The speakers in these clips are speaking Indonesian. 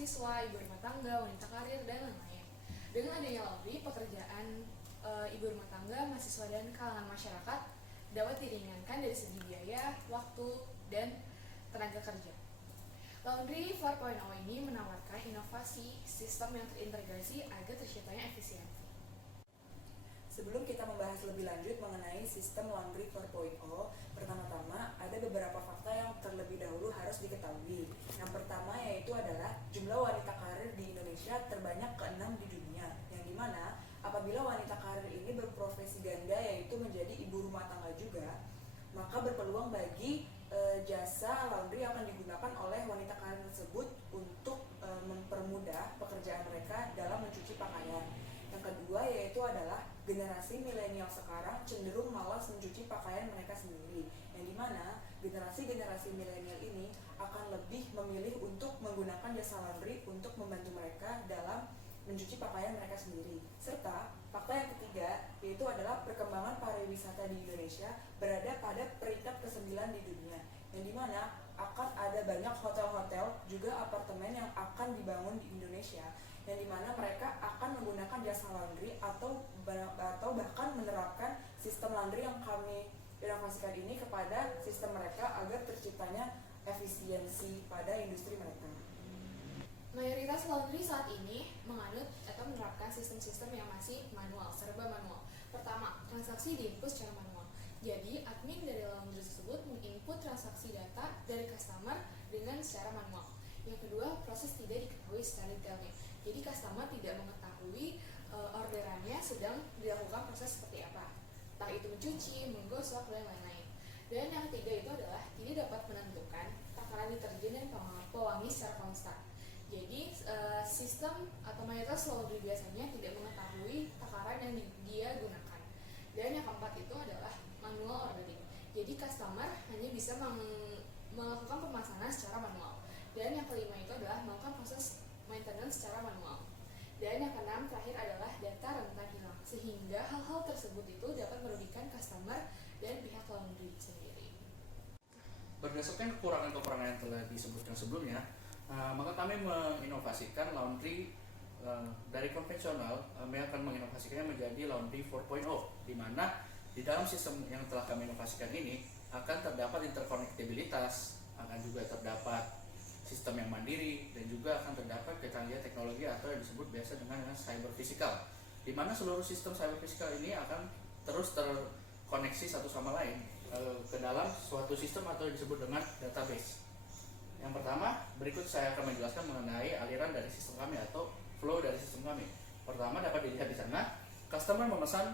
mahasiswa, ibu rumah tangga, wanita karir, dan lain-lain. Dengan adanya laundry, pekerjaan ibu rumah tangga, mahasiswa, dan kalangan masyarakat dapat diringankan dari segi biaya, waktu, dan tenaga kerja. Laundry 4.0 ini menawarkan inovasi sistem yang terintegrasi agar terciptanya efisiensi. Sebelum kita membahas lebih lanjut mengenai sistem Laundry 4.0, pertama-tama ada beberapa fakta yang terlebih dahulu harus diketahui. Yang pertama yaitu adalah jumlah wanita karir di Indonesia terbanyak ke-6 di dunia, yang dimana apabila wanita karir ini berprofesi ganda yaitu menjadi ibu rumah tangga juga, maka berpeluang bagi jasa laundry akan digunakan oleh wanita karir tersebut untuk mempermudah pekerjaan mereka dalam mencuci pakaian. Yang kedua yaitu adalah generasi milenial sekarang cenderung malas mencuci pakaian mereka sendiri, yang dimana generasi milenial ini akan lebih memilih untuk menggunakan jasa laundry untuk membantu mereka dalam mencuci pakaian mereka sendiri. Serta fakta yang ketiga yaitu adalah perkembangan pariwisata di Indonesia berada pada peringkat ke-9 di dunia, yang dimana akan ada banyak hotel-hotel juga apartemen yang akan dibangun di Indonesia, yang dimana mereka akan menggunakan jasa laundry atau bahkan menerapkan sistem laundry yang kami inovasikan ini kepada sistem mereka agar terciptanya efisiensi pada industri mereka. Mayoritas laundry saat ini menganut atau menerapkan sistem-sistem yang masih manual, serba manual. Pertama, transaksi diinput secara manual. Jadi, admin dari laundry tersebut menginput transaksi data dari customer dengan secara manual. Yang kedua, proses tidak diketahui secara detailnya. Jadi, customer tidak mengetahui orderannya sedang dilakukan proses seperti apa. Entah itu mencuci, menggosok, dan lain-lain. Dan yang ketiga itu adalah tidak dapat menentukan takaran deterjen dan pewangi secara konstan. Jadi sistem atau mayoritas laundry biasanya tidak mengetahui takaran yang dia gunakan. Dan yang keempat itu adalah manual ordering. Jadi customer hanya bisa melakukan pemesanan secara manual. Dan yang kelima itu adalah melakukan proses maintenance secara manual. Dan yang keenam terakhir adalah data rentan hilang, sehingga hal-hal tersebut itu dapat merugikan customer dan pihak laundry sendiri. Berdasarkan kekurangan-kekurangan yang telah disebutkan sebelumnya, maka kami menginovasikan laundry dari konvensional. Kami akan menginovasikannya menjadi laundry 4.0, di mana di dalam sistem yang telah kami inovasikan ini akan terdapat interkonektibilitas, akan juga terdapat sistem yang mandiri, dan juga akan terdapat kecanggihan teknologi atau yang disebut biasa dengan cyber physical, di mana seluruh sistem cyber physical ini akan terus terkoneksi satu sama lain ke dalam suatu sistem atau yang disebut dengan database. Yang pertama, berikut saya akan menjelaskan mengenai aliran dari sistem kami atau flow dari sistem kami. Pertama, dapat dilihat di sana, customer memesan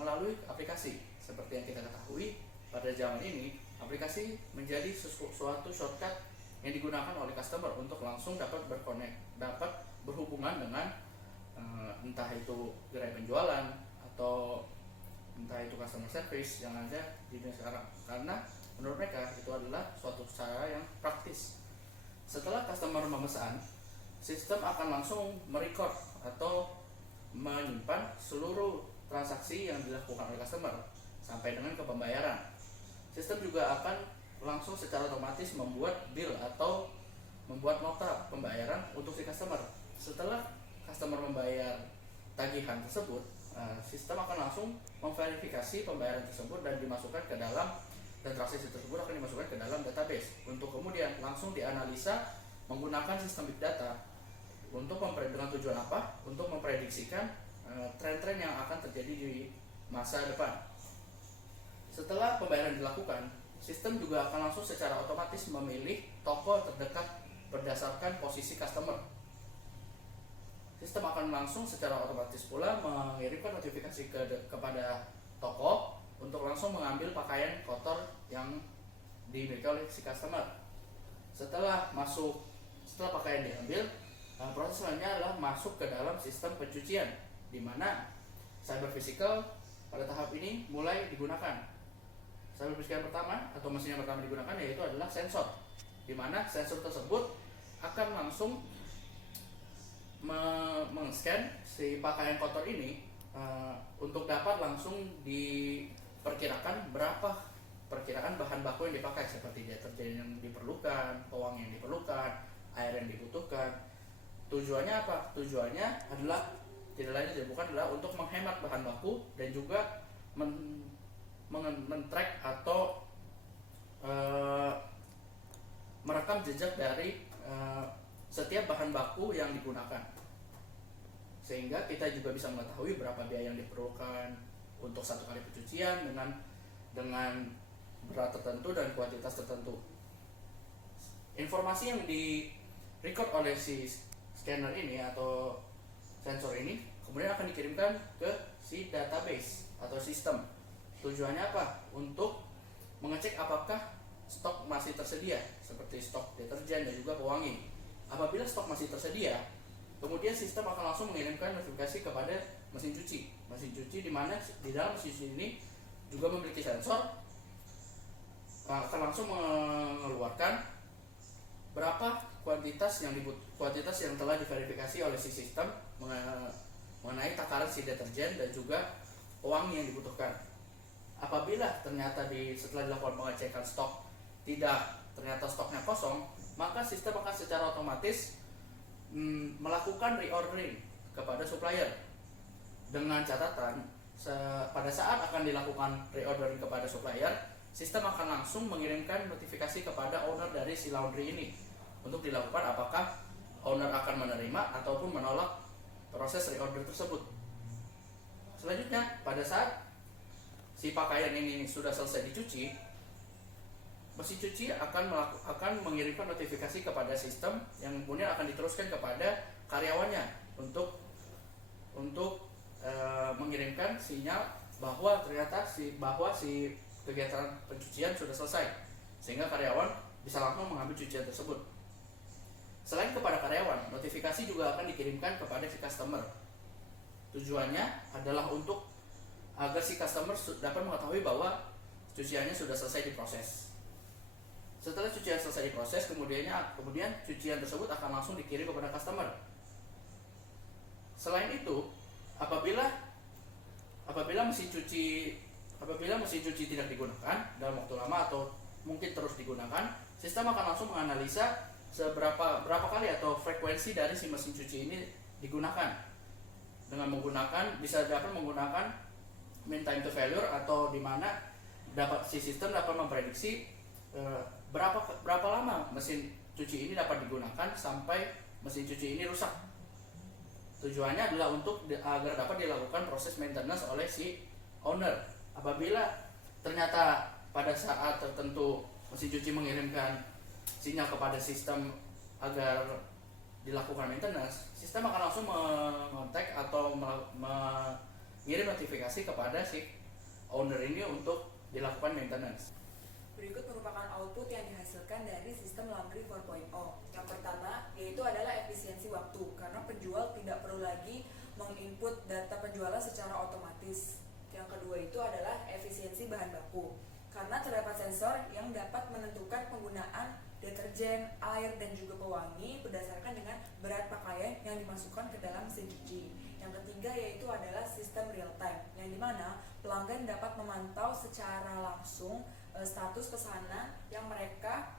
melalui aplikasi. Seperti yang kita ketahui, pada zaman ini, aplikasi menjadi suatu shortcut yang digunakan oleh customer untuk langsung dapat berhubungan dengan entah itu gerai penjualan atau entah itu customer service yang ada di dunia sekarang, karena menurut mereka itu adalah suatu cara yang praktis. Setelah customer memesan, sistem akan langsung merecord atau menyimpan seluruh transaksi yang dilakukan oleh customer sampai dengan ke pembayaran. Sistem juga akan langsung secara otomatis membuat bill atau membuat nota pembayaran untuk si customer. Setelah customer membayar tagihan tersebut, sistem akan langsung memverifikasi pembayaran tersebut dan dimasukkan ke dalam, dan transaksi tersebut akan dimasukkan ke dalam database untuk kemudian langsung dianalisa menggunakan sistem big data untuk dengan tujuan apa? Untuk memprediksikan tren-tren yang akan terjadi di masa depan. Setelah pembayaran dilakukan, sistem juga akan langsung secara otomatis memilih toko terdekat berdasarkan posisi customer. Sistem akan langsung secara otomatis pula mengirimkan notifikasi kepada toko untuk langsung mengambil pakaian kotor yang dimiliki oleh si customer. Setelah pakaian diambil, proses selanjutnya adalah masuk ke dalam sistem pencucian, di mana cyber physical pada tahap ini mulai digunakan. Cyber physical pertama atau mesin yang pertama digunakan yaitu adalah sensor, di mana sensor tersebut akan langsung meng-scan si pakaian kotor ini untuk dapat langsung diperkirakan berapa perkiraan bahan baku yang dipakai, seperti deterjen yang diperlukan, pewangi yang diperlukan, air yang dibutuhkan, Tujuannya apa? Tujuannya adalah tidak lain dan bukan adalah untuk menghemat bahan baku dan juga men-track atau merekam jejak dari setiap bahan baku yang digunakan, sehingga kita juga bisa mengetahui berapa biaya yang diperlukan untuk satu kali pencucian dengan berat tertentu dan kuantitas tertentu. Informasi yang di record oleh si scanner ini atau sensor ini kemudian akan dikirimkan ke si database atau sistem. Tujuannya apa? Untuk mengecek apakah stok masih tersedia, seperti stok deterjen dan juga pewangi. Apabila stok masih tersedia, kemudian sistem akan langsung mengirimkan notifikasi kepada mesin cuci. Mesin cuci di mana di dalam mesin cuci ini juga memiliki sensor, akan langsung mengeluarkan berapa kuantitas yang telah diverifikasi oleh si sistem mengenai takaran si deterjen dan juga pewangi yang dibutuhkan. Apabila ternyata setelah dilakukan pengecekan stok ternyata stoknya kosong, maka sistem akan secara otomatis melakukan reordering kepada supplier dengan catatan pada saat akan dilakukan reordering kepada supplier, sistem akan langsung mengirimkan notifikasi kepada owner dari si laundry ini untuk dilakukan apakah owner akan menerima ataupun menolak proses reorder tersebut. Selanjutnya, pada saat si pakaian ini sudah selesai dicuci, mesin cuci akan mengirimkan notifikasi kepada sistem yang kemudian akan diteruskan kepada karyawannya untuk mengirimkan sinyal bahwa ternyata si kegiatan pencucian sudah selesai, sehingga karyawan bisa langsung mengambil cucian tersebut. Selain kepada karyawan, notifikasi juga akan dikirimkan kepada si customer. Tujuannya adalah untuk agar si customer dapat mengetahui bahwa cuciannya sudah selesai diproses. Setelah cucian selesai diproses, kemudian cucian tersebut akan langsung dikirim kepada customer. Selain itu, apabila mesin cuci tidak digunakan dalam waktu lama atau mungkin terus digunakan, sistem akan langsung menganalisa berapa kali atau frekuensi dari si mesin cuci ini digunakan dengan bisa dapat menggunakan mean time to failure, atau di mana si sistem dapat memprediksi berapa lama mesin cuci ini dapat digunakan sampai mesin cuci ini rusak. Tujuannya adalah agar dapat dilakukan proses maintenance oleh si owner. Apabila ternyata pada saat tertentu mesin cuci mengirimkan sinyal kepada sistem agar dilakukan maintenance, sistem akan langsung mengontak atau mengirim notifikasi kepada si owner ini untuk dilakukan maintenance. Berikut merupakan output yang dihasilkan dari sistem laundry 4.0. Yang pertama yaitu adalah efisiensi waktu, karena penjual tidak perlu lagi menginput data penjualan secara otomatis. Yang kedua itu adalah efisiensi bahan baku, karena terdapat sensor yang dapat menentukan penggunaan deterjen, air, dan juga pewangi berdasarkan dengan berat pakaian yang dimasukkan ke dalam mesin cuci. Yang ketiga yaitu adalah sistem real time, yang dimana pelanggan dapat memantau secara langsung status pesanan yang mereka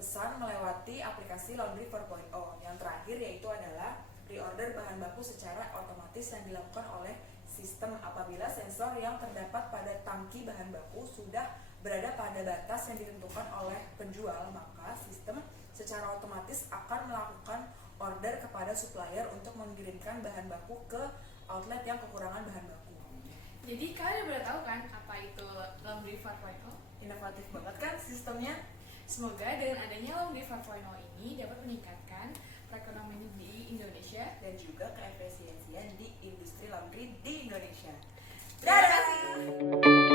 pesan melewati aplikasi Laundry 4.0. Yang terakhir yaitu adalah reorder bahan baku secara otomatis yang dilakukan oleh sistem apabila sensor yang terdapat pada tangki bahan baku sudah berada pada batas yang ditentukan oleh penjual, maka sistem secara otomatis akan melakukan order kepada supplier untuk mengirimkan bahan baku ke outlet yang kekurangan bahan baku. Jadi kalian udah tahu kan apa itu Laundry 4.0? Inovatif banget kan sistemnya? Semoga dengan adanya Laundry 4.0 ini dapat meningkatkan perekonomian di Indonesia Dan juga keefisiensian di industri laundry di Indonesia. Terima kasih.